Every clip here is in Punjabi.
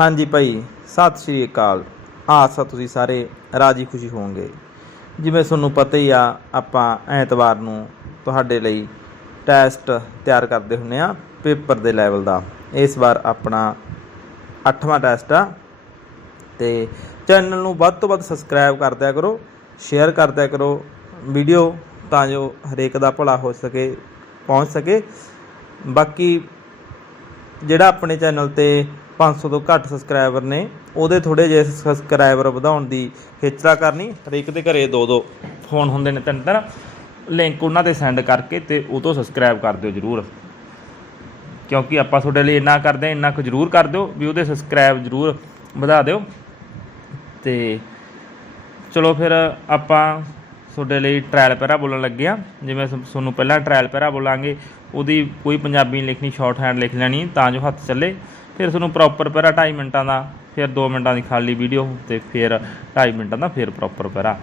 ਹਾਂਜੀ ਭਾਈ, ਸਤਿ ਸ਼੍ਰੀ ਅਕਾਲ। ਆਸਾ ਤੁਸੀਂ ਸਾਰੇ ਰਾਜੀ ਖੁਸ਼ੀ ਹੋਵੋਗੇ। ਜਿਵੇਂ ਤੁਹਾਨੂੰ ਪਤਾ ਹੀ ਆ, ਆਪਾਂ ਐਤਵਾਰ ਨੂੰ ਤੁਹਾਡੇ ਲਈ ਟੈਸਟ ਤਿਆਰ ਕਰਦੇ ਹੁੰਨੇ ਆ ਪੇਪਰ ਦੇ ਲੈਵਲ ਦਾ। ਇਸ ਵਾਰ ਆਪਣਾ 8ਵਾਂ ਟੈਸਟ ਆ। ਤੇ ਚੈਨਲ ਨੂੰ ਵੱਧ ਤੋਂ ਵੱਧ ਸਬਸਕ੍ਰਾਈਬ ਕਰਦਿਆ ਕਰੋ, ਸ਼ੇਅਰ ਕਰਦਿਆ ਕਰੋ। ਵੀਡੀਓ ਤਾਂ ਜੋ ਹਰੇਕ ਦਾ ਭਲਾ ਹੋ ਸਕੇ, ਪਹੁੰਚ ਸਕੇ। ਬਾਕੀ ਜਿਹੜਾ ਆਪਣੇ ਚੈਨਲ ਤੇ 500 ਤੋਂ ਘੱਟ ਸਬਸਕ੍ਰਾਈਬਰ ਨੇ, ਉਹਦੇ ਥੋੜੇ ਜਿਹੇ ਸਬਸਕ੍ਰਾਈਬਰ ਵਧਾਉਣ ਦੀ ਖੇਚਲਾ ਕਰਨੀ। ਹਰੇਕ ਦੇ ਘਰੇ ਦੋ ਦੋ ਫੋਨ ਹੁੰਦੇ ਨੇ ਤਿੰਨ ਤਿੰਨ ਲਿੰਕ ਉਹਨਾਂ ਤੇ ਸੈਂਡ ਕਰਕੇ ਤੇ ਉਹ ਤੋਂ ਸਬਸਕ੍ਰਾਈਬ ਕਰ ਦਿਓ ਜਰੂਰ। ਕਿਉਂਕਿ ਆਪਾਂ ਤੁਹਾਡੇ ਲਈ ਇੰਨਾ ਕਰਦੇ ਹਾਂ, ਇੰਨਾ ਕੁ ਜਰੂਰ ਕਰ ਦਿਓ ਵੀ ਉਹਦੇ ਸਬਸਕ੍ਰਾਈਬ ਜਰੂਰ ਵਧਾ ਦਿਓ। ਤੇ ਚਲੋ ਫਿਰ ਆਪਾਂ ਤੁਹਾਡੇ ਲਈ ਟ੍ਰਾਇਲ ਪੈਰਾ ਬੋਲਣ ਲੱਗੇ ਆ ਜਿਵੇਂ ਤੁਹਾਨੂੰ ਪਹਿਲਾਂ ਟ੍ਰਾਇਲ ਪੈਰਾ ਬੋਲਾਂਗੇ, ਉਹਦੀ ਕੋਈ ਪੰਜਾਬੀ ਨਹੀਂ ਲਿਖਣੀ ਸ਼ਾਰਟ ਹੈਂਡ ਲਿਖ ਲੈਣੀ, ਤਾਂ ਜੋ ਹੱਥ ਚੱਲੇ। ਫਿਰ ਤੁਹਾਨੂੰ ਪ੍ਰੋਪਰ ਪੈਰਾ 2.5 ਮਿੰਟਾਂ ਦਾ, ਫਿਰ 2 ਮਿੰਟਾਂ ਦੀ ਖਾਲੀ ਵੀਡੀਓ ਤੇ ਫਿਰ 2.5 ਮਿੰਟਾਂ ਦਾ ਫਿਰ ਪ੍ਰੋਪਰ ਪੈਰਾ।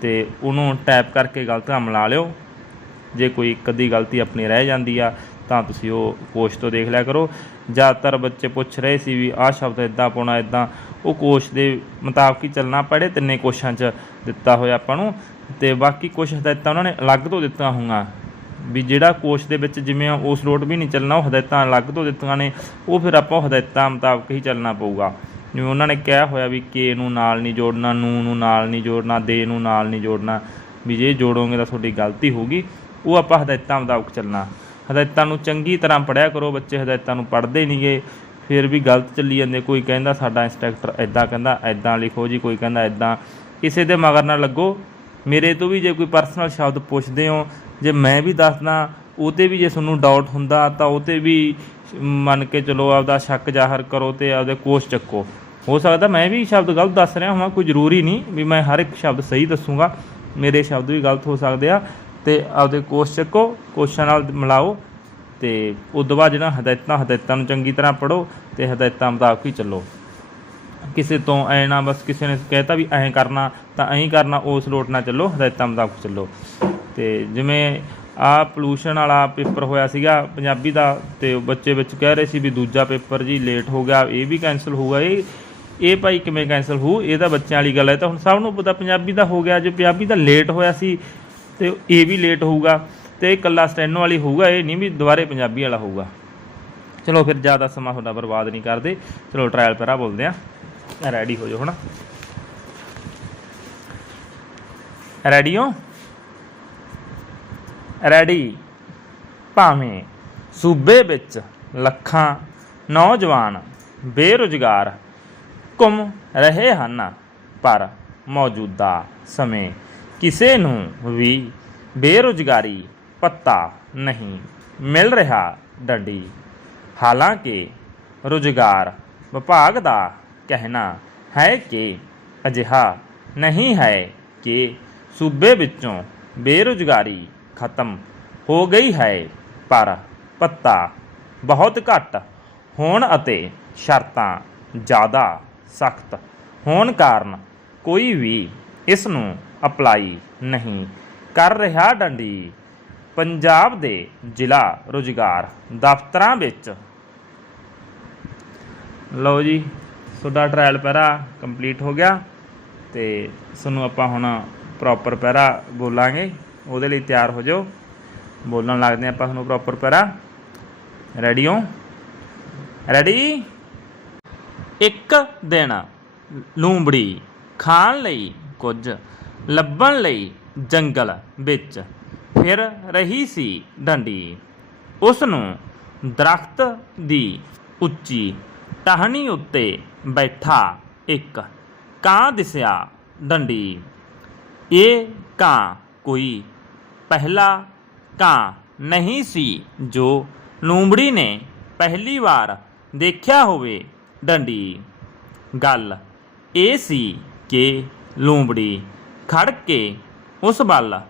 ਤੇ ਉਹਨੂੰ ਟੈਪ ਕਰਕੇ ਗਲਤ ਕੰਮ ਲਾ ਲਿਓ। ਜੇ ਕੋਈ ਇੱਕ ਅੱਧੀ ਗਲਤੀ ਆਪਣੀ ਰਹਿ ਜਾਂਦੀ ਆ, ਤਾਂ ਤੁਸੀਂ ਉਹ ਕੋਸ਼ ਤੋਂ ਦੇਖ ਲਿਆ ਕਰੋ। ਜ਼ਿਆਦਾਤਰ ਬੱਚੇ ਪੁੱਛ ਰਹੇ ਸੀ ਵੀ ਆਹ ਸ਼ਬਦ ਇਦਾਂ ਪਾਉਣਾ ਇਦਾਂ ਉਹ ਕੋਸ਼ ਦੇ ਮੁਤਾਬਕ ਹੀ ਚੱਲਣਾ ਪੜੇ ਤਿੰਨੇ ਕੋਸ਼ਾਂ 'ਚ ਦਿੱਤਾ ਹੋਇਆ ਆਪਾਂ ਨੂੰ। ਤੇ ਬਾਕੀ ਕੁਝ ਹਦਾਇਤਾਂ ਉਹਨਾਂ ਨੇ ਅਲੱਗ ਤੋਂ ਦਿੱਤੀਆਂ ਹੋਈਆਂ ਵੀ ਜਿਹੜਾ ਕੋਸ਼ ਦੇ ਵਿੱਚ ਜਿਵੇਂ ਉਸ ਲੋਟ ਵੀ ਨਹੀਂ ਚੱਲਣਾ, ਉਹ ਹਦਾਇਤਾਂ ਅਲੱਗ ਤੋਂ ਦਿੱਤੀਆਂ ਨੇ, ਉਹ ਫਿਰ ਆਪਾਂ ਹਦਾਇਤਾਂ ਮੁਤਾਬਕ ਹੀ ਚੱਲਣਾ ਪਊਗਾ। ਜਿਵੇਂ ਉਹਨਾਂ ਨੇ ਕਿਹਾ ਹੋਇਆ ਵੀ ਕੇ ਨੂੰ ਨਾਲ ਨਹੀਂ ਜੋੜਨਾ, ਨੂੰ ਨੂੰ ਨਾਲ ਨਹੀਂ ਜੋੜਨਾ, ਦੇ ਨੂੰ ਨਾਲ ਨਹੀਂ ਜੋੜਨਾ, ਵੀ ਜੇ ਜੋੜੋਗੇ ਤਾਂ ਤੁਹਾਡੀ ਗਲਤੀ ਹੋਊਗੀ, ਉਹ ਆਪਾਂ ਹਦਾਇਤਾਂ ਮੁਤਾਬਕ ਚੱਲਣਾ। ਹਦਾਇਤਾਂ ਨੂੰ ਚੰਗੀ ਤਰ੍ਹਾਂ ਪੜਿਆ ਕਰੋ, ਬੱਚੇ ਹਦਾਇਤਾਂ ਨੂੰ ਪੜ੍ਹਦੇ ਨਹੀਂਗੇ ਫਿਰ ਵੀ ਗਲਤ ਚੱਲੀ ਜਾਂਦੇ, ਕੋਈ ਕਹਿੰਦਾ ਸਾਡਾ ਇੰਸਟ੍ਰਕਟਰ ਐਦਾਂ ਕਹਿੰਦਾ ਐਦਾਂ ਲਿਖੋ ਜੀ, ਕੋਈ ਕਹਿੰਦਾ ਐਦਾਂ ਕਿਸੇ ਦੇ ਮਗਰ ਨਾ ਲੱਗੋ। ਮੇਰੇ ਤੋਂ ਵੀ ਜੇ ਕੋਈ ਪਰਸਨਲ ਸ਼ਬਦ ਪੁੱਛਦੇ ਹੋ ਜੇ ਮੈਂ ਵੀ ਦੱਸਦਾ ਉਹ 'ਤੇ ਵੀ ਜੇ ਤੁਹਾਨੂੰ ਡਾਊਟ ਹੁੰਦਾ, ਤਾਂ ਉਹ 'ਤੇ ਵੀ ਮੰਨ ਕੇ ਚਲੋ ਆਪਦਾ ਸ਼ੱਕ ਜ਼ਾਹਰ ਕਰੋ ਤੇ ਆਪਦੇ ਕੋਸ਼ ਚੱਕੋ। ਹੋ ਸਕਦਾ ਮੈਂ ਵੀ ਸ਼ਬਦ ਗਲਤ ਦੱਸ ਰਿਹਾ ਹਾਂ, ਕੋਈ ਜ਼ਰੂਰੀ ਨਹੀਂ ਵੀ ਮੈਂ ਹਰ ਇੱਕ ਸ਼ਬਦ ਸਹੀ ਦੱਸੂਗਾ, ਮੇਰੇ ਸ਼ਬਦ ਵੀ ਗਲਤ ਹੋ ਸਕਦੇ ਆ, ਤੇ ਆਪਦੇ ਕੋਸ਼ ਚੱਕੋ, ਕੋਸ਼ਾਂ ਨਾਲ ਮਿਲਾਓ, ਤੇ ਉਸ ਤੋਂ ਬਾਅਦ ਜਿਹੜਾ ਹਦਾਇਤਾਂ ਹਦਾਇਤਾਂ ਨੂੰ ਚੰਗੀ ਤਰ੍ਹਾਂ ਪੜੋ ਤੇ ਹਦਾਇਤਾਂ ਮੁਤਾਬਕ ਹੀ ਚੱਲੋ। ਕਿਸੇ ਤੋਂ ਐ ਨਾ ਬਸ ਕਿਸੇ ਨੇ ਕਹਿਤਾ ਵੀ ਐਂ ਕਰਨਾ, ਤਾਂ ਐਂ ਕਰਨਾ, ਉਸ ਲੋਟ ਨਾ ਚੱਲੋ, ਹਦਾਇਤਾਂ ਮੁਤਾਬਕ ਚੱਲੋ। ਤੇ ਜਿਵੇਂ ਆ ਪੋਲੂਸ਼ਨ ਵਾਲਾ ਪੇਪਰ ਹੋਇਆ ਸੀਗਾ ਪੰਜਾਬੀ ਦਾ, ਤੇ ਬੱਚੇ ਵਿੱਚ ਕਹਿ ਰਹੇ ਸੀ ਵੀ ਦੂਜਾ ਪੇਪਰ ਜੀ ਲੇਟ ਹੋ ਗਿਆ, ਇਹ ਵੀ ਕੈਨਸਲ ਹੋਊਗਾ, ਇਹ ਇਹ ਭਾਈ ਕਿਵੇਂ ਕੈਨਸਲ ਹੋਊ? ਇਹ ਤਾਂ ਬੱਚਿਆਂ ਵਾਲੀ ਗੱਲ ਹੈ ਤਾਂ ਹੁਣ ਸਭ ਨੂੰ ਪਤਾ ਪੰਜਾਬੀ ਦਾ ਹੋ ਗਿਆ, ਜੇ ਪੰਜਾਬੀ ਦਾ ਲੇਟ ਹੋਇਆ ਸੀ, ਤੇ ਇਹ ਵੀ ਲੇਟ ਹੋਊਗਾ, ਤੇ ਇਕੱਲਾ ਸਟੈਨੋ ਵਾਲੀ ਹੋਊਗਾ, ਇਹ ਨਹੀਂ ਵੀ ਦੁਬਾਰੇ ਪੰਜਾਬੀ ਵਾਲਾ ਹੋਊਗਾ। ਚਲੋ ਫਿਰ ਜ਼ਿਆਦਾ ਸਮਾਂ ਤੁਹਾਡਾ ਬਰਬਾਦ ਨਹੀਂ ਕਰਦੇ, ਚਲੋ ਟ੍ਰਾਇਲ ਪੈਰਾ ਬੋਲਦੇ ਆ ਰੈਡੀ ਹੋ ਜਾਓ ਹੁਣ। ਰੈਡੀ ਹੋ? ਰੈਡੀ। ਭਾਵੇਂ ਸੂਬੇ ਵਿੱਚ ਲੱਖਾਂ ਨੌਜਵਾਨ ਬੇਰੁਜ਼ਗਾਰ ਘੁੰਮ ਰਹੇ ਹਨ, ਪਰ ਮੌਜੂਦਾ ਸਮੇਂ ਕਿਸੇ ਨੂੰ ਵੀ ਬੇਰੁਜ਼ਗਾਰੀ ਪੱਤਾ ਨਹੀਂ ਮਿਲ ਰਿਹਾ ਡੰਡੀ। ਹਾਲਾਂਕਿ ਰੁਜ਼ਗਾਰ ਵਿਭਾਗ ਦਾ ਕਹਿਣਾ ਹੈ ਕਿ ਅਜਿਹਾ ਨਹੀਂ ਹੈ ਕਿ ਸੂਬੇ ਵਿੱਚੋਂ ਬੇਰੁਜ਼ਗਾਰੀ ਖਤਮ ਹੋ ਗਈ ਹੈ, ਪਰ ਪੱਤਾ ਬਹੁਤ ਘੱਟ ਹੋਣ ਅਤੇ ਸ਼ਰਤਾਂ ਜ਼ਿਆਦਾ ਸਖਤ ਹੋਣ ਕਾਰਨ ਕੋਈ ਵੀ ਇਸ ਨੂੰ ਅਪਲਾਈ ਨਹੀਂ ਕਰ ਰਿਹਾ। ਡੰਡੀ, ਪੰਜਾਬ ਦੇ ਜ਼ਿਲ੍ਹਾ ਰੁਜ਼ਗਾਰ ਦਫ਼ਤਰਾਂ ਵਿੱਚ। ਲਓ ਜੀ, ਤੁਹਾਡਾ ਟ੍ਰਾਇਲ ਪੈਰਾ ਕੰਪਲੀਟ ਹੋ ਗਿਆ ਤੇ ਤੁਹਾਨੂੰ ਆਪਾਂ ਹੁਣ ਪ੍ਰੋਪਰ ਪੈਰਾ ਬੋਲਾਂਗੇ। ਉਹਦੇ ਲਈ ਤਿਆਰ ਹੋ ਜਾਓ। ਬੋਲਣ ਲੱਗਦੇ ਹਾਂ ਆਪਾਂ ਤੁਹਾਨੂੰ ਪ੍ਰੋਪਰ ਪੈਰਾ। ਰੈਡੀ ਹੋ? ਰੈਡੀ ਇੱਕ ਦਿਨ ਲੂੰਬੜੀ ਖਾਣ ਲਈ ਕੁਝ, ਲੱਭਣ ਲਈ ਜੰਗਲ ਵਿੱਚ। ਫਿਰ ਰਹੀ ਸੀ ਡੰਡੀ। ਉਸ ਨੂੰ ਦਰਖਤ ਦੀ ਉੱਚੀ ਟਾਹਣੀ ਉੱਤੇ ਬੈਠਾ ਇੱਕ ਕਾਂ ਦਿਸਿਆ ਡੰਡੀ। ਇਹ ਕਾਂ ਕੋਈ ਪਹਿਲਾ ਕਾਂ ਨਹੀਂ ਸੀ ਜੋ ਲੂੰਬੜੀ ਨੇ ਪਹਿਲੀ ਵਾਰ ਦੇਖਿਆ ਹੋਵੇ ਡੰਡੀ। ਗੱਲ ਇਹ ਸੀ ਕਿ ਲੂੰਬੜੀ ਖੜ ਕੇ ਉਸ ਵੱਲ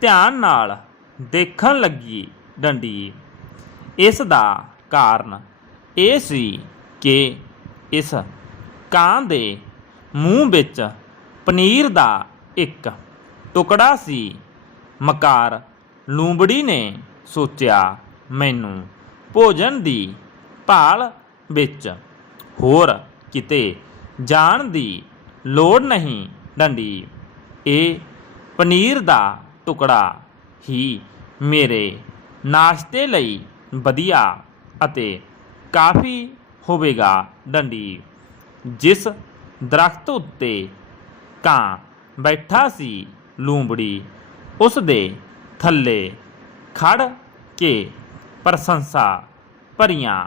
ਧਿਆਨ ਨਾਲ ਦੇਖਣ ਲੱਗੀ ਡੰਡੀ। ਇਸ ਦਾ ਕਾਰਨ ਇਹ ਸੀ ਕਿ ਇਸ ਕਾਂ ਦੇ ਮੂੰਹ ਵਿੱਚ ਪਨੀਰ ਦਾ ਇੱਕ ਟੁਕੜਾ ਸੀ। ਮਕਾਰ ਲੂੰਬੜੀ ਨੇ ਸੋਚਿਆ, ਮੈਨੂੰ ਭੋਜਨ ਦੀ ਭਾਲ ਵਿੱਚ ਹੋਰ ਕਿਤੇ ਜਾਣ ਦੀ ਲੋੜ ਨਹੀਂ ਡੰਡੀ। ਇਹ ਪਨੀਰ ਦਾ ਟੁਕੜਾ ਹੀ ਮੇਰੇ ਨਾਸ਼ਤੇ ਲਈ ਵਧੀਆ ਅਤੇ ਕਾਫੀ ਹੋਵੇਗਾ ਡੰਡੀ। ਜਿਸ ਦਰਖਤ ਉੱਤੇ ਕਾਂ ਬੈਠਾ ਸੀ ਲੂੰਬੜੀ ਉਸ ਦੇ ਥੱਲੇ ਖੜ ਕੇ ਪ੍ਰਸ਼ੰਸਾ ਭਰੀਆਂ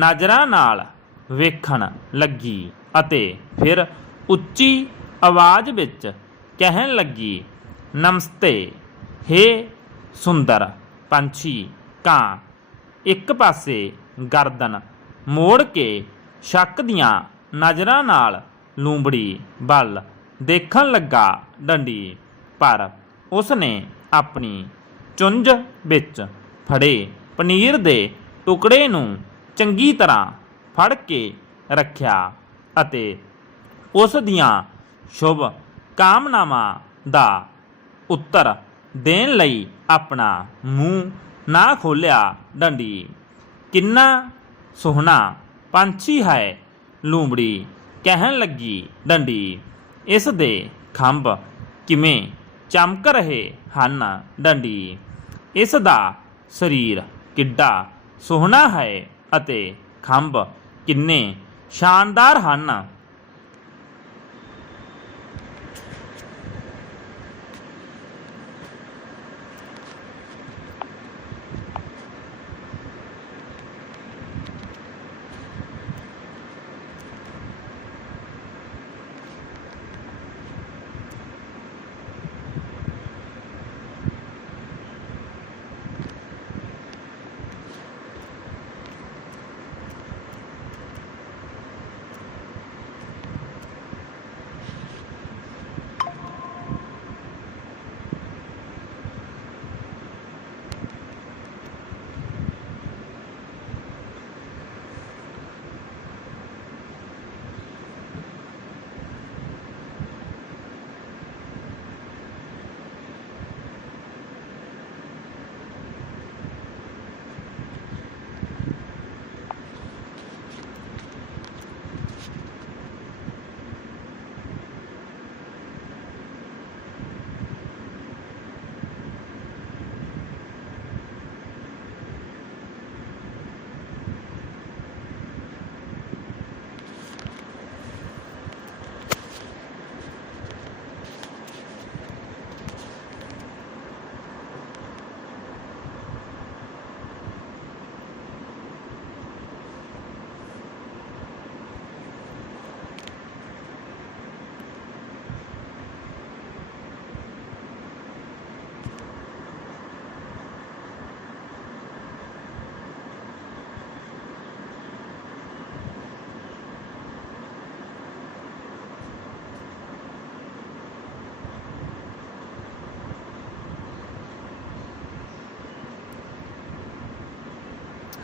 ਨਜ਼ਰਾਂ ਨਾਲ ਵੇਖਣ ਲੱਗੀ ਅਤੇ ਫਿਰ ਉੱਚੀ ਆਵਾਜ਼ ਵਿੱਚ ਕਹਿਣ ਲੱਗੀ, ਨਮਸਤੇ, ਹੇ ਸੁੰਦਰ ਪੰਛੀ, ਕਾਂ, ਇੱਕ ਪਾਸੇ ਗਰਦਨ ਮੋੜ ਕੇ ਸ਼ੱਕ ਦੀਆਂ ਨਜ਼ਰਾਂ ਨਾਲ ਲੂੰਬੜੀ ਵੱਲ ਦੇਖਣ ਲੱਗਾ ਡੰਡੀ, ਪਰ ਉਸਨੇ ਆਪਣੀ ਚੁੰਝ ਵਿੱਚ ਫੜੇ ਪਨੀਰ ਦੇ ਟੁਕੜੇ ਨੂੰ ਚੰਗੀ ਤਰ੍ਹਾਂ ਫੜ ਕੇ ਰੱਖਿਆ ਅਤੇ ਉਸ ਦੀਆਂ ਸ਼ੁਭ ਕਾਮਨਾਵਾਂ ਦਾ ਉੱਤਰ ਦੇਣ ਲਈ ਆਪਣਾ ਮੂੰਹ ਨਾ ਖੋਲਿਆ ਡੰਡੀ, ਕਿੰਨਾ ਸੋਹਣਾ ਪੰਛੀ ਹੈ, ਲੂੰਬੜੀ ਕਹਿਣ ਲੱਗੀ। ਡੰਡੀ, ਇਸ ਦੇ ਖੰਭ ਕਿਵੇਂ ਚਮਕ ਰਹੇ ਹਨ ਡੰਡੀ। ਇਸ ਦਾ ਸਰੀਰ ਕਿੱਡਾ ਸੋਹਣਾ ਹੈ ਅਤੇ ਖੰਭ ਕਿੰਨੇ ਸ਼ਾਨਦਾਰ ਹਨ।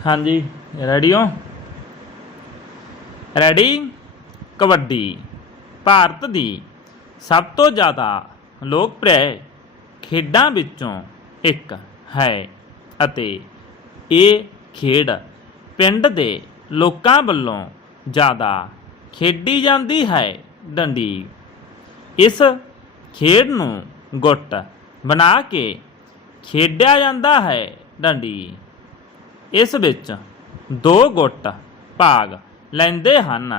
ਹਾਂਜੀ ਰੈਡੀ ਹੋ? ਰੈਡੀ ਕਬੱਡੀ, ਭਾਰਤ ਦੀ ਸਭ ਤੋਂ ਜ਼ਿਆਦਾ ਲੋਕਪ੍ਰਿਯ ਖੇਡਾਂ ਵਿੱਚੋਂ ਇੱਕ ਹੈ ਅਤੇ ਇਹ ਖੇਡ ਪਿੰਡ ਦੇ ਲੋਕਾਂ ਵੱਲੋਂ ਜ਼ਿਆਦਾ ਖੇਡੀ ਜਾਂਦੀ ਹੈ ਡੰਡੀ ਇਸ ਖੇਡ ਨੂੰ ਗੁੱਟ ਬਣਾ ਕੇ ਖੇਡਿਆ ਜਾਂਦਾ ਹੈ ਡੰਡੀ ਇਸ ਵਿੱਚ ਦੋ ਗੁੱਟ ਭਾਗ ਲੈਂਦੇ ਹਨ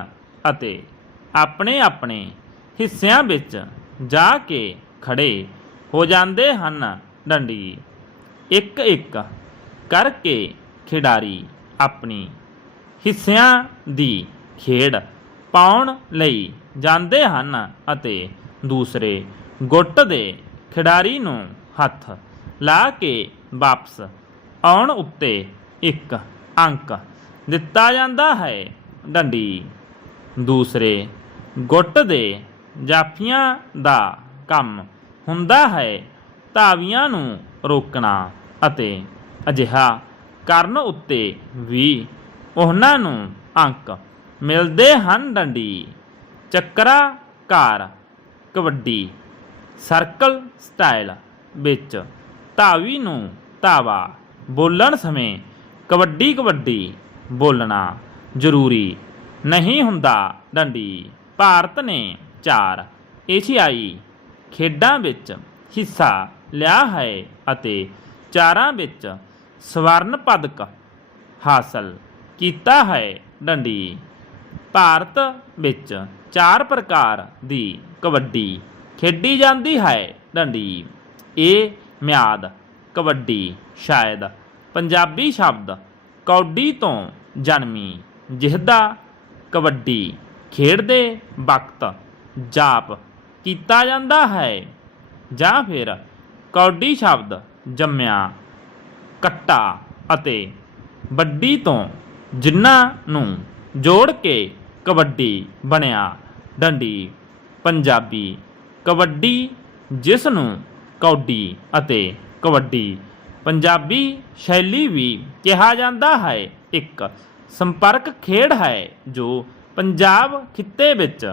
ਅਤੇ ਆਪਣੇ ਆਪਣੇ ਹਿੱਸਿਆਂ ਵਿੱਚ ਜਾ ਕੇ ਖੜੇ ਹੋ ਜਾਂਦੇ ਹਨ। ਡੰਡੀ ਇੱਕ ਇੱਕ ਕਰਕੇ ਖਿਡਾਰੀ ਆਪਣੀ ਹਿੱਸਿਆਂ ਦੀ ਖੇਡ ਪਾਉਣ ਲਈ ਜਾਂਦੇ ਹਨ ਅਤੇ ਦੂਸਰੇ ਗੁੱਟ ਦੇ ਖਿਡਾਰੀ ਨੂੰ ਹੱਥ ਲਾ ਕੇ ਵਾਪਸ ਆਉਣ ਉੱਤੇ ਇੱਕ ਅੰਕ ਦਿੱਤਾ ਜਾਂਦਾ ਹੈ। ਡੰਡੀ। ਦੂਸਰੇ, ਗੁੱਟ ਦੇ ਜਾਫੀਆਂ ਦਾ ਕੰਮ ਹੁੰਦਾ ਹੈ। ਧਾਵੀਆਂ ਨੂੰ ਰੋਕਣਾ ਅਤੇ ਅਜਿਹਾ ਕਰਨ ਉੱਤੇ ਵੀ ਉਹਨਾਂ ਨੂੰ ਅੰਕ ਮਿਲਦੇ ਹਨ ਡੰਡੀ। ਚੱਕਰਾਕਾਰ ਕਬੱਡੀ ਸਰਕਲ ਸਟਾਈਲ ਵਿੱਚ ਧਾਵੀ ਨੂੰ ਧਾਵਾ ਬੋਲਣ ਸਮੇਂ ਕਬੱਡੀ ਕਬੱਡੀ ਬੋਲਣਾ ਜ਼ਰੂਰੀ ਨਹੀਂ ਹੁੰਦਾ। ਡੰਡੀ ਭਾਰਤ ਨੇ ਚਾਰ ਏਸ਼ੀਆਈ ਖੇਡਾਂ ਵਿੱਚ ਹਿੱਸਾ ਲਿਆ ਹੈ ਅਤੇ ਚਾਰਾਂ ਵਿੱਚ ਸਵਰਨ ਪਦਕ ਹਾਸਲ ਕੀਤਾ ਹੈ। ਡੰਡੀ ਭਾਰਤ ਵਿੱਚ ਚਾਰ ਪ੍ਰਕਾਰ ਦੀ ਕਬੱਡੀ ਖੇਡੀ ਜਾਂਦੀ ਹੈ। ਡੰਡੀ ਇਹ ਮਿਆਦ, ਕਬੱਡੀ, ਸ਼ਾਇਦ। ਪੰਜਾਬੀ ਸ਼ਬਦ ਕੌਡੀ ਤੋਂ ਜਨਮੀ ਜਿਹਦਾ ਕਬੱਡੀ ਖੇਡਦੇ ਵਕਤ ਜਾਪ ਕੀਤਾ ਜਾਂਦਾ ਹੈ ਜਾਂ ਫਿਰ ਕੌਡੀ ਸ਼ਬਦ ਜੰਮਿਆ, ਕੱਟਾ ਅਤੇ ਵੱਡੀ ਤੋਂ ਜਿਨ੍ਹਾਂ ਨੂੰ ਜੋੜ ਕੇ ਕਬੱਡੀ ਬਣਿਆ। ਡੰਡੀ, ਪੰਜਾਬੀ ਕਬੱਡੀ ਜਿਸ ਨੂੰ ਕੌਡੀ ਅਤੇ ਕਬੱਡੀ ਪੰਜਾਬੀ ਸ਼ੈਲੀ ਵੀ ਕਿਹਾ ਜਾਂਦਾ ਹੈ। ਇੱਕ ਸੰਪਰਕ ਖੇਡ ਹੈ ਜੋ ਪੰਜਾਬ ਖਿੱਤੇ ਵਿੱਚ